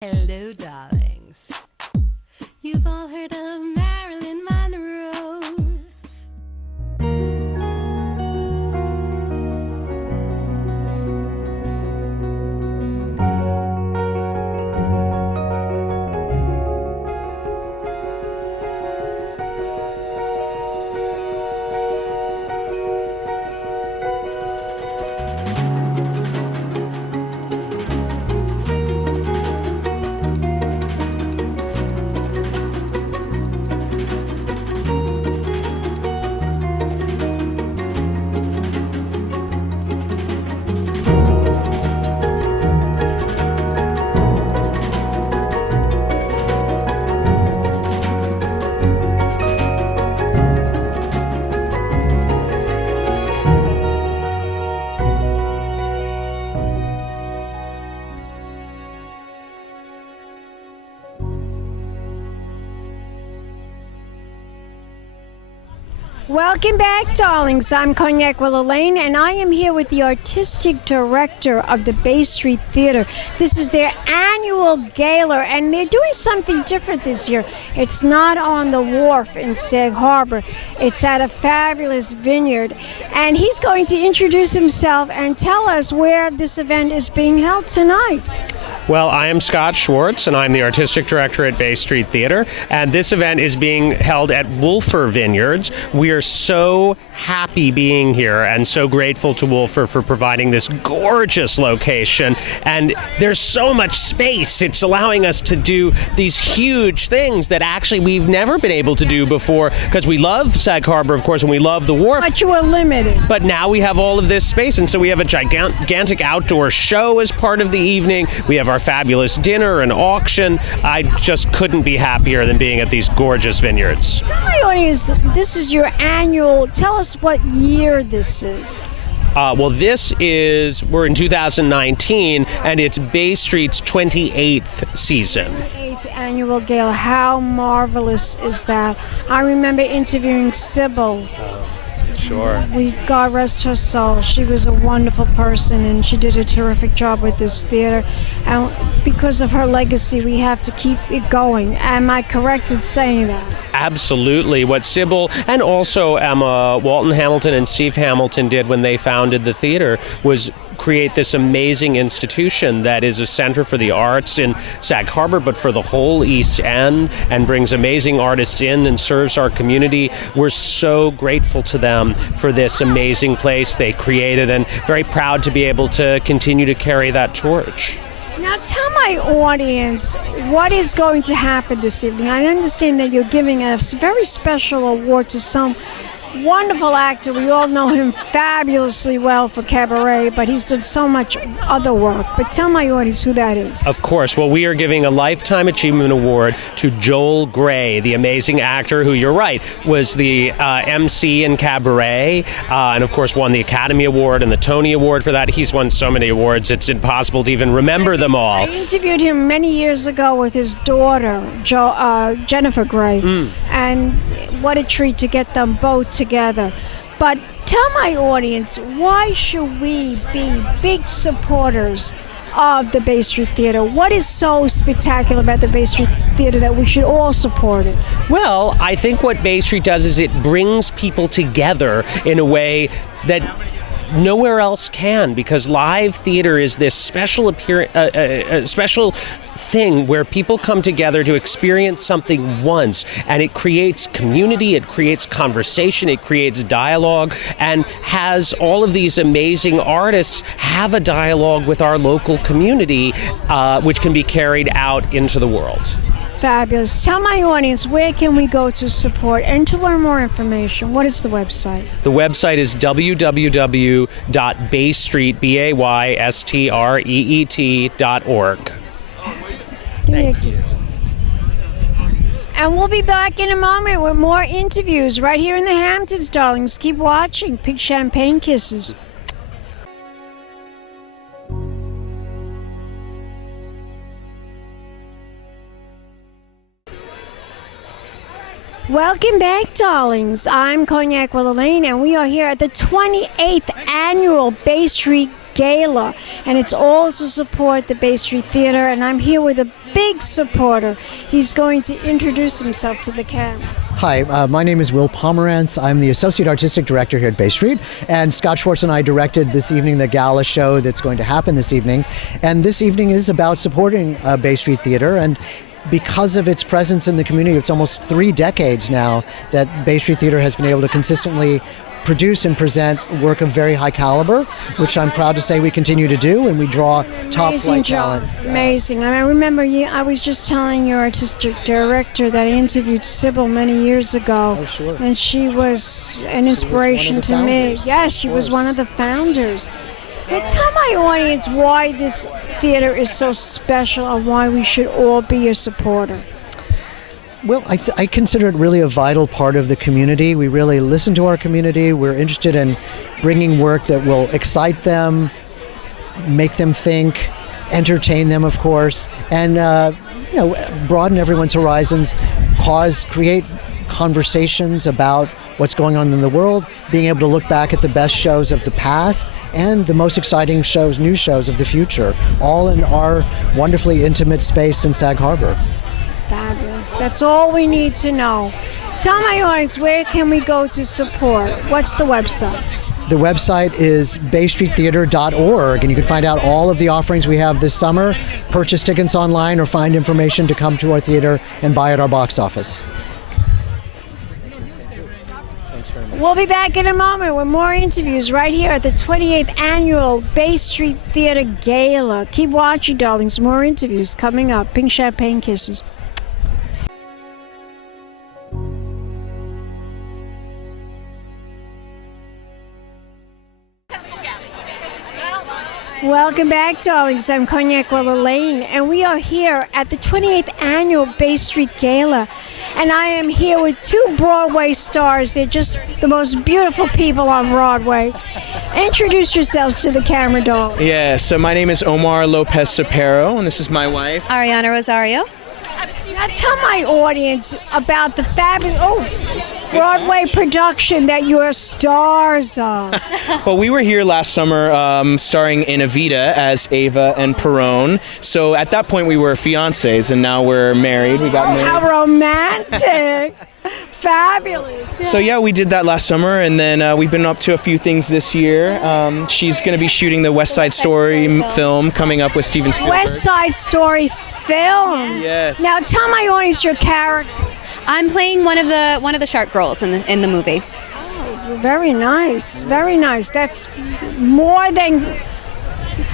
Hello, darlings. You've all heard of Marilyn Monroe. Welcome back, darlings. I'm Cognac Wellerlane, and I am here with the artistic director of the Bay Street Theater. This is their annual gala, and they're doing something different this year. It's not on the wharf in Sag Harbor. It's at a fabulous vineyard, and he's going to introduce himself and tell us where this event is being held tonight. Well, I am Scott Schwartz, and I'm the artistic director at Bay Street Theater, and this event is being held at Wolfer Vineyards. We are so happy being here and so grateful to Wolfer for providing this gorgeous location, and there's so much space. It's allowing us to do these huge things that actually we've never been able to do before, because we love Sag Harbor, of course, and we love the wharf. But you are limited. But now we have all of this space, and so we have a gigantic outdoor show as part of the evening. We have our fabulous dinner and auction. I just couldn't be happier than being at these gorgeous vineyards. Tell my audience, this is your annual. Tell us what year this is. Well, we're in 2019, and it's Bay Street's 28th season. 28th annual gala. How marvelous is that? I remember interviewing Sybil. Sure. God rest her soul. She was a wonderful person, and she did a terrific job with this theater. And because of her legacy, we have to keep it going. Am I correct in saying that? Absolutely. What Sybil and also Emma Walton Hamilton and Steve Hamilton did when they founded the theater was create this amazing institution that is a center for the arts in Sag Harbor, but for the whole East End, and brings amazing artists in and serves our community. We're so grateful to them for this amazing place they created, and very proud to be able to continue to carry that torch. Now tell my audience what is going to happen this evening. I understand that you're giving a very special award to some wonderful actor. We all know him fabulously well for Cabaret, but he's done so much other work. But tell my audience who that is. Of course. Well, we are giving a Lifetime Achievement Award to Joel Grey, the amazing actor who, you're right, was the MC in Cabaret, and of course won the Academy Award and the Tony Award for that. He's won so many awards, it's impossible to even remember them all. I interviewed him many years ago with his daughter, Jennifer Grey, and what a treat to get them both together. But tell my audience, why should we be big supporters of the Bay Street Theater? What is so spectacular about the Bay Street Theater that we should all support it? Well, I think what Bay Street does is it brings people together in a way that nowhere else can, because live theater is this special special thing where people come together to experience something once, and it creates community, it creates conversation, it creates dialogue, and has all of these amazing artists have a dialogue with our local community, which can be carried out into the world. Fabulous. Tell my audience, where can we go to support and to learn more information? What is the website? The website is www.baystreet.org. Thank you. And we'll be back in a moment with more interviews right here in the Hamptons, darlings. Keep watching. Big champagne kisses. Welcome back, darlings. I'm Cognac Wellerlane, and we are here at the 28th annual Bay Street Gala, and it's all to support the Bay Street Theater, and I'm here with a big supporter. He's going to introduce himself to the camera. Hi, my name is Will Pomerantz. I'm the Associate Artistic Director here at Bay Street, and Scott Schwartz and I directed this evening the Gala show that's going to happen this evening. And this evening is about supporting Bay Street Theater, and because of its presence in the community, it's almost 3 decades now that Bay Street Theater has been able to consistently produce and present work of very high caliber, which I'm proud to say we continue to do, and we draw top flight talent. Amazing. I remember I was just telling your artistic director that I interviewed Sybil many years ago. Oh, sure. And she was an inspiration to me. Yes, she was one of the founders. Now, tell my audience why this theater is so special and why we should all be a supporter. Well, I consider it really a vital part of the community. We really listen to our community. We're interested in bringing work that will excite them, make them think, entertain them, of course, and broaden everyone's horizons, create conversations about what's going on in the world, being able to look back at the best shows of the past and the most exciting shows, new shows of the future, all in our wonderfully intimate space in Sag Harbor. Fabulous. That's all we need to know. Tell my audience, where can we go to support? What's the website? The website is baystreettheater.org, and you can find out all of the offerings we have this summer, purchase tickets online, or find information to come to our theater and buy at our box office. Thanks very much. We'll be back in a moment with more interviews right here at the 28th Annual Bay Street Theater Gala. Keep watching, darlings. More interviews coming up. Pink champagne kisses. Welcome back, darlings. I'm Cognac Wellerlane, and we are here at the 28th Annual Bay Street Gala. And I am here with 2 Broadway stars. They're just the most beautiful people on Broadway. Introduce yourselves to the camera, darling. Yeah, so my name is Omar Lopez Cepero, and this is my wife, Ariana Rosario. Now tell my audience about the fabulous Broadway production that you're stars of. Well, we were here last summer starring in Evita as Ava and Perone. So at that point we were fiancés, and now we're married. We got married. How romantic. Fabulous. So yeah, we did that last summer, and then we've been up to a few things this year. She's going to be shooting the West Side Story film coming up with Steven Spielberg. West Side Story film. Yes. Now tell my audience your character. I'm playing one of the shark girls in the movie. Very nice. Very nice. That's more than,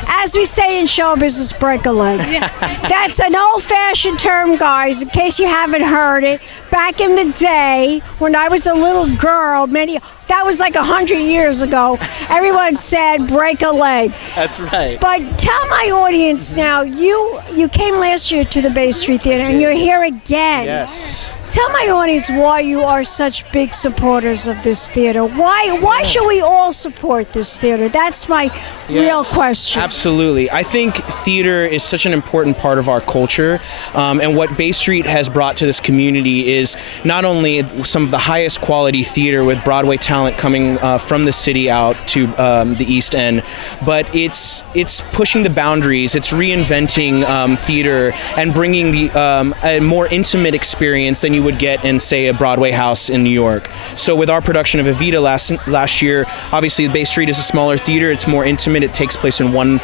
as we say in show business, break a leg. That's an old-fashioned term, guys, in case you haven't heard it. Back in the day, when I was a little girl, that was like 100 years ago, everyone said break a leg. That's right. But tell my audience now, you came last year to the Bay Street Theater, and you're here again. Yes. Tell my audience why you are such big supporters of this theater. Why should we all support this theater? That's my real question. Absolutely. I think theater is such an important part of our culture, and what Bay Street has brought to this community is not only some of the highest quality theater with Broadway talent coming from the city out to the East End, but it's pushing the boundaries. It's reinventing theater and bringing a more intimate experience than you would get in, say, a Broadway house in New York. So with our production of Evita last year, obviously Bay Street is a smaller theater. It's more intimate. It takes place in one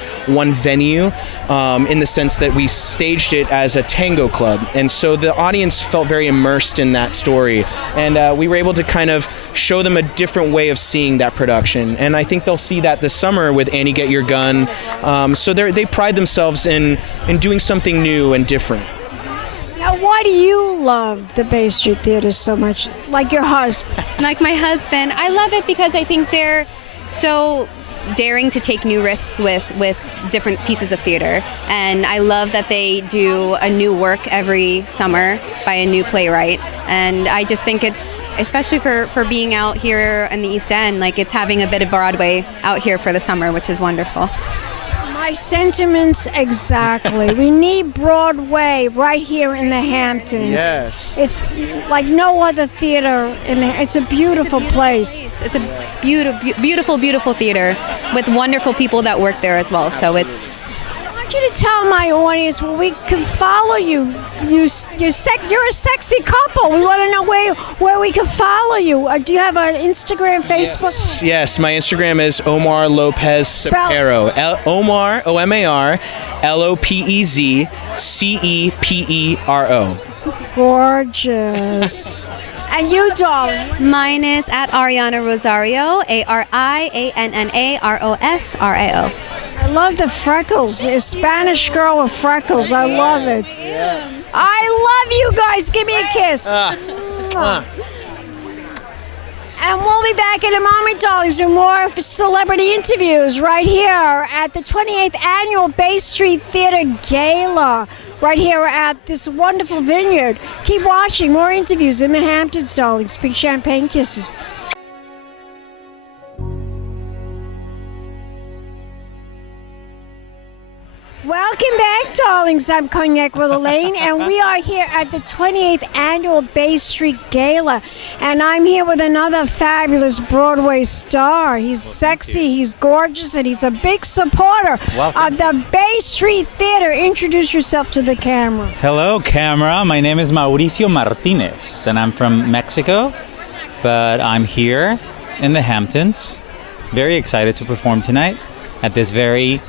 venue, in the sense that we staged it as a tango club, and so the audience felt very immersed in that story, and we were able to kind of show them a different way of seeing that production, and I think they'll see that this summer with Annie Get Your Gun. So they pride themselves in doing something new and different. Now, why do you love the Bay Street Theater so much? Like your husband? Like my husband, I love it because I think they're so daring to take new risks with different pieces of theater, and I love that they do a new work every summer by a new playwright, and I just think it's, especially for being out here in the East End, like it's having a bit of Broadway out here for the summer, which is wonderful. My My sentiments exactly. We need Broadway right here in the Hamptons. Yes. It's like no other theater. It's a beautiful place. It's a beautiful, beautiful theater with wonderful people that work there as well. So it's. I want you to tell my audience where we can follow you. You're a sexy couple. We want to know where we can follow you. Do you have an Instagram, Facebook? Yes, my Instagram is Omar Lopez Cepero. Omar, Omar, Lopez Cepero. Gorgeous. And you, darling? Mine is at Ariana Rosario, AriannaRosario. I love the freckles. A Spanish girl with freckles. I love it. I love you guys. Give me a kiss. Mwah. And we'll be back in a moment, darlings, with more celebrity interviews right here at the 28th Annual Bay Street Theater Gala, right here at this wonderful vineyard. Keep watching. More interviews in the Hamptons, darlings. Big champagne kisses. Welcome back, darlings. I'm Cognac Wellerlane, and we are here at the 28th Annual Bay Street Gala. And I'm here with another fabulous Broadway star. He's sexy, he's gorgeous, and he's a big supporter of the Bay Street Theater. Introduce yourself to the camera. Hello, camera. My name is Mauricio Martinez, and I'm from Mexico, but I'm here in the Hamptons. Very excited to perform tonight at this very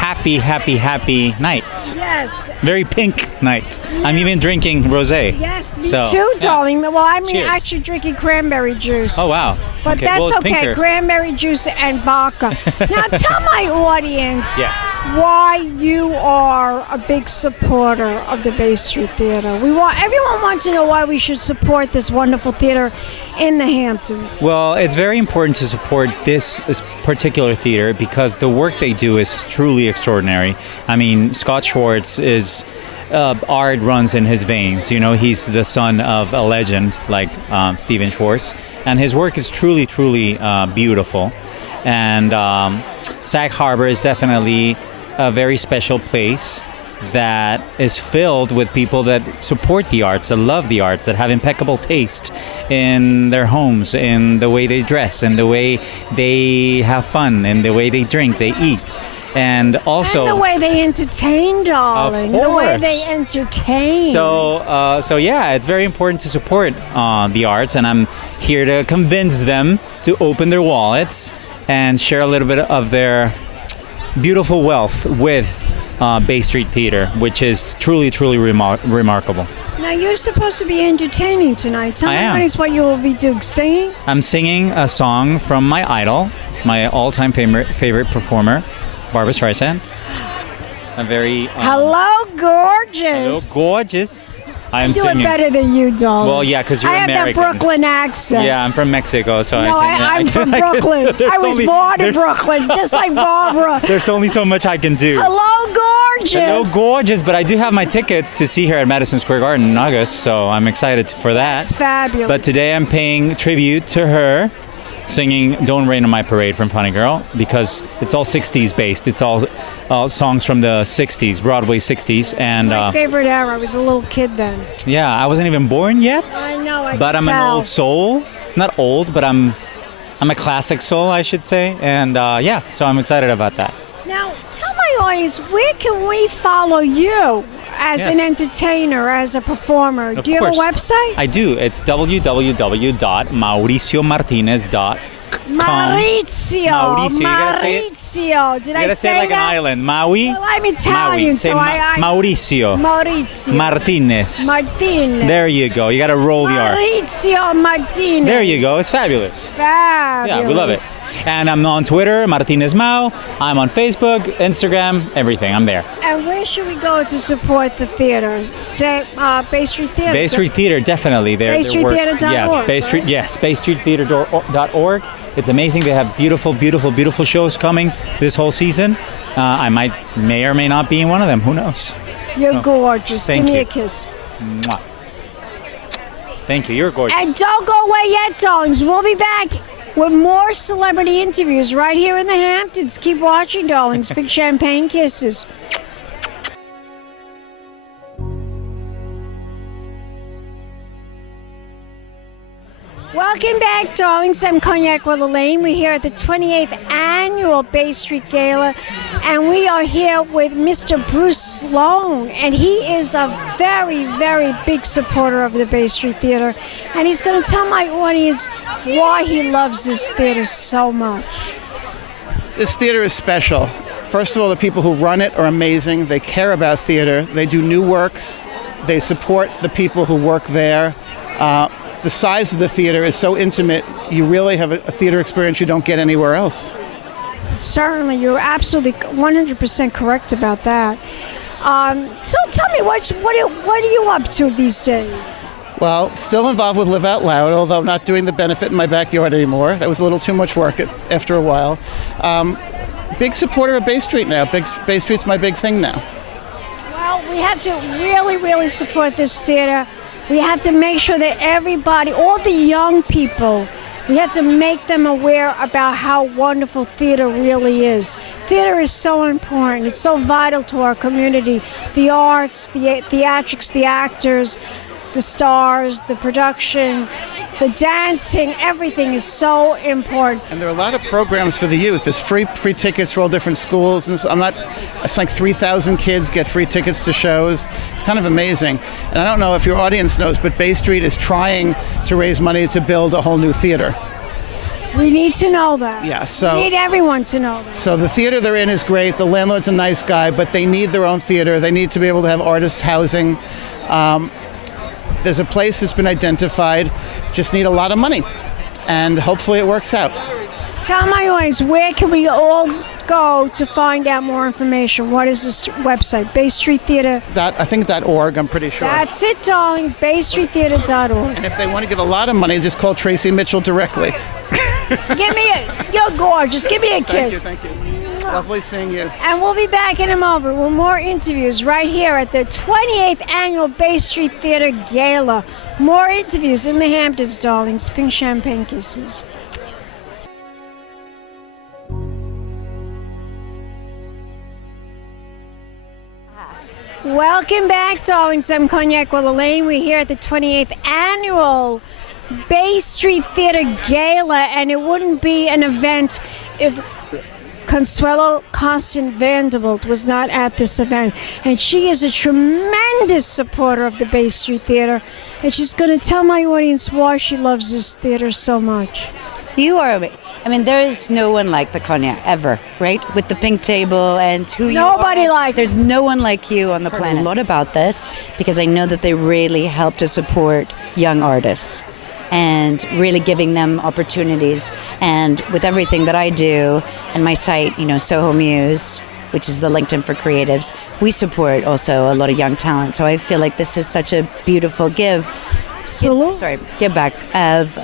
happy night. Yes. Very pink night. Yeah. I'm even drinking rosé. Yes, me too, darling. Well, I'm actually drinking cranberry juice. Oh, wow. But okay. that's well, okay. Pinker. Cranberry juice and vodka. Now, tell my audience why you are a big supporter of the Bay Street Theater. Everyone wants to know why we should support this wonderful theater in the Hamptons. Well, it's very important to support this particular theater because the work they do is truly extraordinary. I mean, Scott Schwartz is art runs in his veins. You know, he's the son of a legend like Stephen Schwartz, and his work is truly beautiful. And Sag Harbor is definitely a very special place that is filled with people that support the arts, that love the arts, that have impeccable taste in their homes, in the way they dress, in the way they have fun, in the way they drink, they eat. And also the way they entertain, darling. Of course. The way they entertain. So yeah, it's very important to support the arts, and I'm here to convince them to open their wallets and share a little bit of their beautiful wealth with Bay Street Theater, which is truly remarkable. Now, you're supposed to be entertaining tonight. Tell me what you will be doing. Singing? I'm singing a song from my idol, my all-time favorite performer, Barbra Streisand. A very... Hello, gorgeous. Hello, gorgeous. I'm doing better than you, darling. Well, yeah, because you're American. I have that Brooklyn accent. Yeah, I'm from Mexico, so I'm from Brooklyn. I was born in Brooklyn, just like Barbara. There's only so much I can do. Hello, gorgeous. Hello, gorgeous. But I do have my tickets to see her at Madison Square Garden in August, so I'm excited for that. It's fabulous. But today I'm paying tribute to her, singing Don't Rain on My Parade from Funny Girl, because it's all 60s based. It's all songs from the 60s, Broadway 60s. And my favorite era. I was a little kid then. Yeah, I wasn't even born yet. I know, but I'm an old soul. Not old, but I'm a classic soul, I should say. And yeah, so I'm excited about that. Now, tell my audience, where can we follow you as an entertainer, as a performer? Do you have a website? I do. It's www.mauriciomartinez.com. Maurizio. Did I say that? You gotta say like an island. Maui. Well, I'm Italian, so I... Mauricio. Martinez. There you go. You gotta roll the R. Maurizio Martinez. There you go. It's fabulous. Yeah, we love it. And I'm on Twitter, Martinez Mau. I'm on Facebook, Instagram, everything. I'm there. And where should we go to support the theater? Say Bay Street Theater. Bay Street Theater, definitely. BayStreetTheater.org. Yeah, Bay Street. Yes, BayStreetTheater.org. It's amazing. They have beautiful shows coming this whole season. I may or may not be in one of them. Who knows? You're gorgeous. Thank Give me you. a kiss. Mwah. Thank you. You're gorgeous. And don't go away yet, darlings. We'll be back with more celebrity interviews right here in the Hamptons. Keep watching, darlings. Big champagne kisses. Welcome back, darlings. I'm Cognac Wellerlane. We're here at the 28th Annual Bay Street Gala, and we are here with Mr. Bruce Sloane, and he is a very, very big supporter of the Bay Street Theater, and he's going to tell my audience why he loves this theater so much. This theater is special. First of all, the people who run it are amazing. They care about theater. They do new works. They support the people who work there. The size of the theater is so intimate, you really have a theater experience you don't get anywhere else. Certainly, you're absolutely 100% correct about that. So tell me, what are you up to these days? Well, still involved with Live Out Loud, although not doing the benefit in my backyard anymore. That was a little too much work after a while. Big supporter of Bay Street now. Bay Street's my big thing now. Well, we have to really, really support this theater. We have to make sure that everybody, all the young people, we have to make them aware about how wonderful theater really is. Theater is so important. It's so vital to our community. The arts, the theatrics, the actors, the stars, the production, the dancing, everything is so important. And there are a lot of programs for the youth. There's free tickets for all different schools. And it's like 3,000 kids get free tickets to shows. It's kind of amazing. And I don't know if your audience knows, but Bay Street is trying to raise money to build a whole new theater. We need to know that. Yeah, so we need everyone to know that. So the theater they're in is great. The landlord's a nice guy, but they need their own theater. They need to be able to have artists housing. There's a place that's been identified, just need a lot of money, and hopefully it works out. Tell my audience, where can we all go to find out more information? What is this website? Bay Street Theater? I think .org, I'm pretty sure. That's it, darling, BayStreetTheater.org. And if they want to give a lot of money, just call Tracy Mitchell directly. You're gorgeous. Give me a kiss. Thank you. Lovely seeing you. And we'll be back in a moment with more interviews right here at the 28th Annual Bay Street Theater Gala. More interviews in the Hamptons, darlings. Pink champagne kisses. Welcome back, darlings. I'm Cognac Wellerlane. We're here at the 28th Annual Bay Street Theater Gala, and it wouldn't be an event if Consuelo Costin Vanderbilt was not at this event, and she is a tremendous supporter of the Bay Street Theater, and she's going to tell my audience why she loves this theater so much. You are, I mean, there is no one like the Cognac ever, right? With the pink table and who you are. Nobody like. There's no one like you on the planet. A lot about this because I know that they really help to support young artists and really giving them opportunities. And with everything that I do and my site, Soho Muse, which is the LinkedIn for creatives, we support also a lot of young talent. So I feel like this is such a beautiful give back of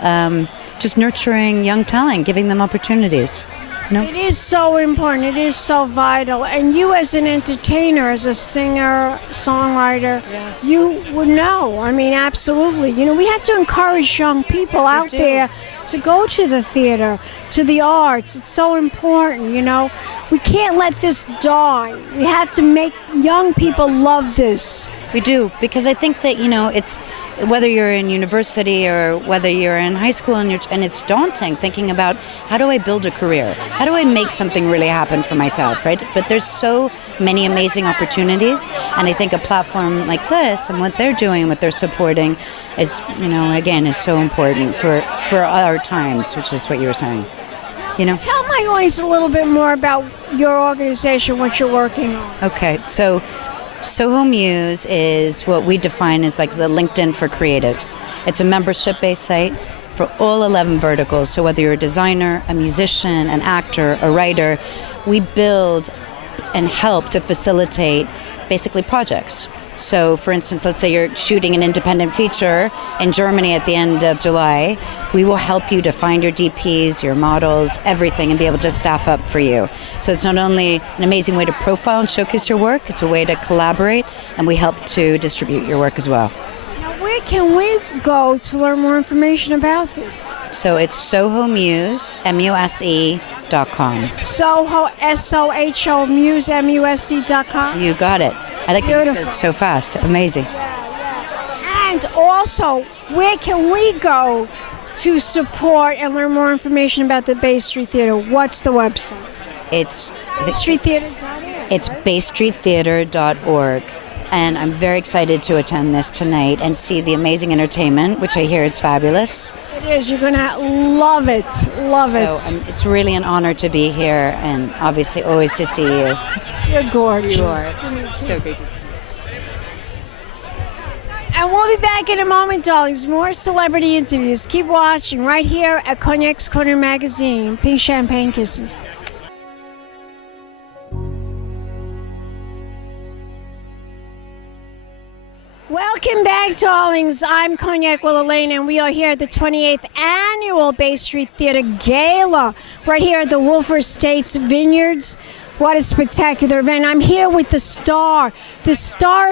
just nurturing young talent, giving them opportunities. It is so important. It is so vital. And you as an entertainer, as a singer, songwriter, you would know. I mean, absolutely. We have to encourage young people out there to go to the theater, to the arts. It's so important, We can't let this die. We have to make young people love this. We do, because I think that, it's whether you're in university or whether you're in high school and it's daunting thinking about how do I build a career? How do I make something really happen for myself, right? But there's so many amazing opportunities, and I think a platform like this and what they're doing, what they're supporting is, again, is so important for our times, which is what you were saying. Tell my audience a little bit more about your organization, what you're working on. Okay, so Soho Muse is what we define as like the LinkedIn for creatives. It's a membership-based site for all 11 verticals. So whether you're a designer, a musician, an actor, a writer, we build and help to facilitate basically projects. So for instance, let's say you're shooting an independent feature in Germany at the end of July, we will help you to find your DPs, your models, everything, and be able to staff up for you. So it's not only an amazing way to profile and showcase your work, it's a way to collaborate, and we help to distribute your work as well. Now, where can we go to learn more information about this? So it's Soho Muse, MUSE.com. Soho, SOHO, Muse, MUSE.com. You got it. I like that you said it so fast. Amazing. And also, where can we go to support and learn more information about the Bay Street Theater? What's the website? It's BayStreetTheater.org. It's BayStreetTheater.org. And I'm very excited to attend this tonight and see the amazing entertainment, which I hear is fabulous. It is. You're going to love it. Love it. It's really an honor to be here, and obviously always to see you. You're gorgeous. You are. So great to see you. And we'll be back in a moment, darlings. More celebrity interviews. Keep watching right here at Cognac's Corner Magazine. Pink Champagne Kisses. Welcome back, darlings. I'm Cognac Wellerlane, and we are here at the 28th Annual Bay Street Theater Gala, right here at the Wolfer Estates Vineyards. What a spectacular event. I'm here with the star of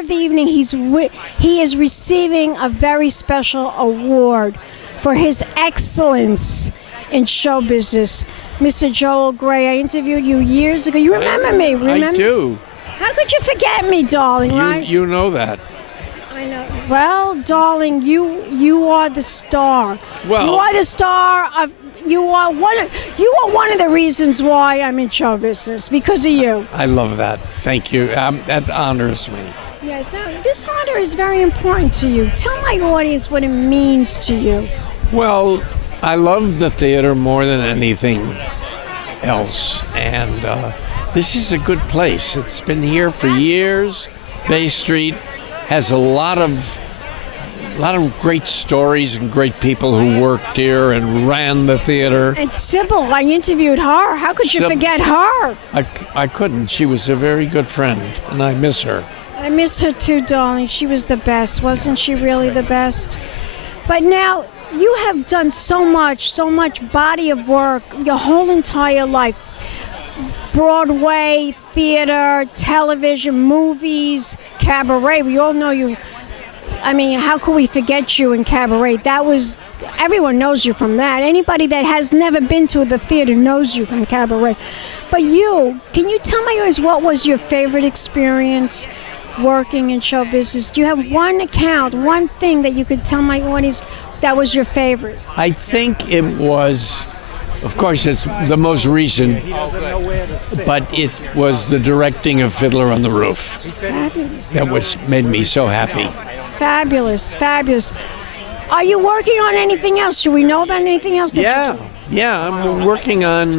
the evening. He is receiving a very special award for his excellence in show business. Mr. Joel Grey, I interviewed you years ago. You remember me, remember? I do. How could you forget me, darling, right? You know that. I know. Well, darling, you are the star. Well, you are the star of. You are one of the reasons why I'm in show business, because of you. I love that. Thank you. That honors me. Yes. Now, this honor is very important to you. Tell my audience what it means to you. Well, I love the theater more than anything else, and this is a good place. It's been here for years. Bay Street has a lot of great stories and great people who worked here and ran the theater. And Sybil, I interviewed her. How could you forget her? I couldn't. She was a very good friend, and I miss her. I miss her too, darling. She was the best. Wasn't she really the best? But now, you have done so much body of work your whole entire life. Broadway, theater, television, movies, cabaret. We all know you. I mean, how could we forget you in cabaret? Everyone knows you from that. Anybody that has never been to the theater knows you from cabaret. But can you tell my audience what was your favorite experience working in show business? Do you have one thing that you could tell my audience that was your favorite? I think it was, of course, it's the most recent, but it was the directing of Fiddler on the Roof. Fabulous. That made me so happy. Fabulous, fabulous. Are you working on anything else? Should we know about anything else? Yeah, I'm working on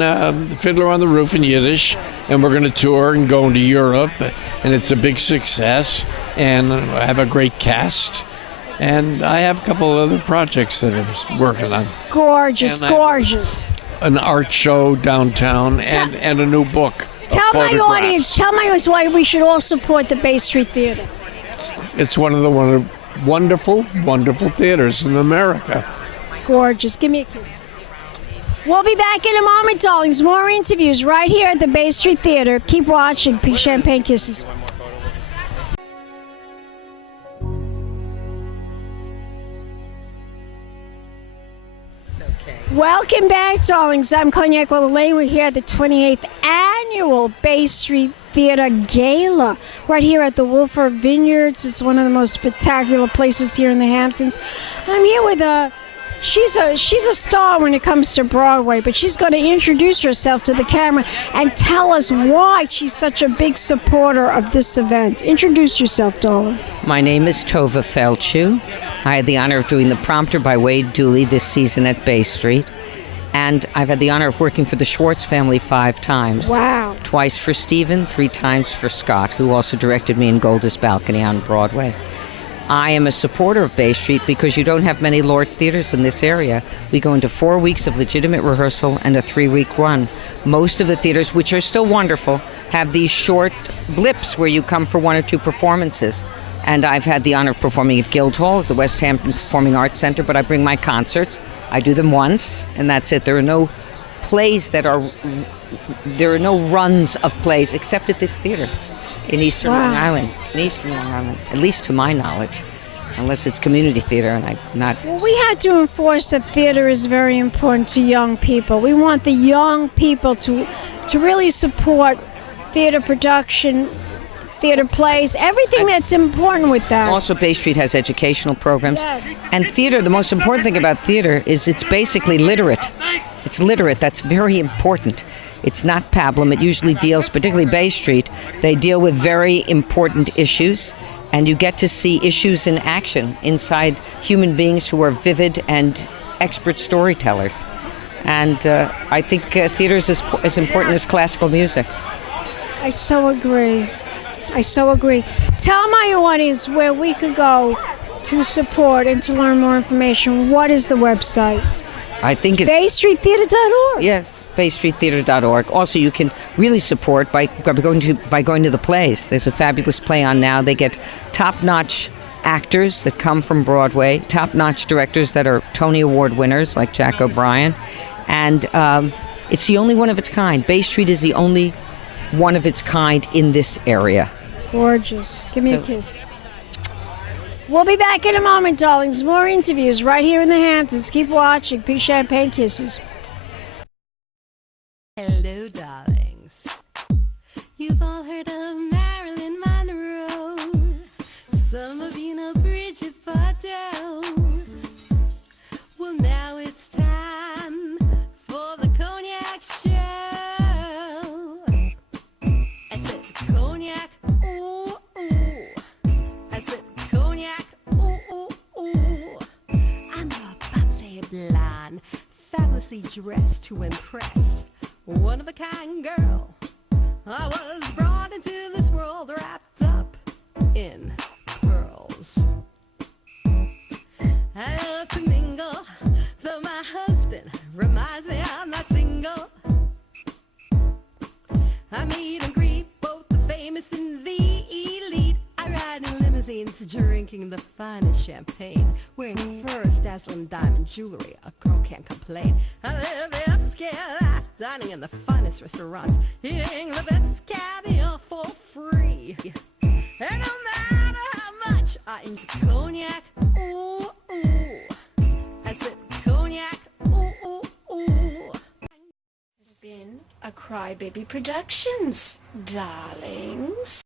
Fiddler on the Roof in Yiddish, and we're going to tour and go into Europe, and it's a big success, and I have a great cast, and I have a couple other projects that I'm working on. Gorgeous, gorgeous. An art show downtown and a new book. Tell my audience why we should all support the Bay Street Theater. It's one of the wonderful, wonderful theaters in America. Gorgeous. Give me a kiss. We'll be back in a moment, darlings. More interviews right here at the Bay Street Theater. Keep watching. Pink Champagne Kisses. Welcome back, darlings. I'm Cognac Wellerlane. We're here at the 28th Annual Bay Street Theater Gala, right here at the Wolfer Vineyards. It's one of the most spectacular places here in the Hamptons. I'm here with she's a star when it comes to Broadway, but she's going to introduce herself to the camera and tell us why she's such a big supporter of this event. Introduce yourself, darling. My name is Tovah Feldshuh. I had the honor of doing the prompter by Wade Dooley this season at Bay Street. And I've had the honor of working for the Schwartz family 5 times. Wow. Twice for Stephen, 3 times for Scott, who also directed me in Goldust Balcony on Broadway. I am a supporter of Bay Street because you don't have many LORT theaters in this area. We go into 4 weeks of legitimate rehearsal and a 3-week run. Most of the theaters, which are still wonderful, have these short blips where you come for 1 or 2 performances. And I've had the honor of performing at Guildhall, at the West Hampton Performing Arts Center, but I bring my concerts. I do them once, and that's it. There are no runs of plays except at this theater in Eastern Long Island. In Eastern Long Island, at least to my knowledge. unless it's community theater, and I'm not. Well, we have to enforce that theater is very important to young people. We want the young people to really support theater production, theater plays, everything that's important with that. Also, Bay Street has educational programs. Yes. And theater, the most important thing about theater is it's basically literate. It's literate. That's very important. It's not pablum. It usually deals, particularly Bay Street, they deal with very important issues, and you get to see issues in action inside human beings who are vivid and expert storytellers. And I think theater is as important as classical music. I so agree. I so agree. Tell my audience where we could go to support and to learn more information. What is the website? I think it's BayStreetTheater.org. Yes, BayStreetTheater.org. Also, you can really support by going to the plays. There's a fabulous play on now. They get top-notch actors that come from Broadway, top-notch directors that are Tony Award winners like Jack O'Brien, and it's the only one of its kind. Bay Street is the only one of its kind in this area. Gorgeous. Give me a kiss. We'll be back in a moment, darlings. More interviews right here in the Hamptons. Keep watching. Peace, champagne, kisses. Hello, darlings. You've all heard of Marilyn Monroe. Some of you know Bridget Bardot. Well, now it's time for the Cognac Show. I said cognac, ooh, ooh. I said cognac, ooh, ooh, ooh. I'm a bubbly blonde, fabulously dressed to impress. One of a kind girl. I was brought into this world wrapped up in pearls. I love to mingle, though my husband reminds me I'm not single. I meet and greet both the famous and the elite. I ride in limousines, drinking the finest champagne, wearing furs, dazzling diamond jewelry. A girl can't complain. I live the upscale life, dining in the finest restaurants, eating the best caviar for free. And no matter how much I enjoy cognac, ooh, ooh. I said cognac, ooh, ooh, ooh. It's been a Crybaby Productions, darlings.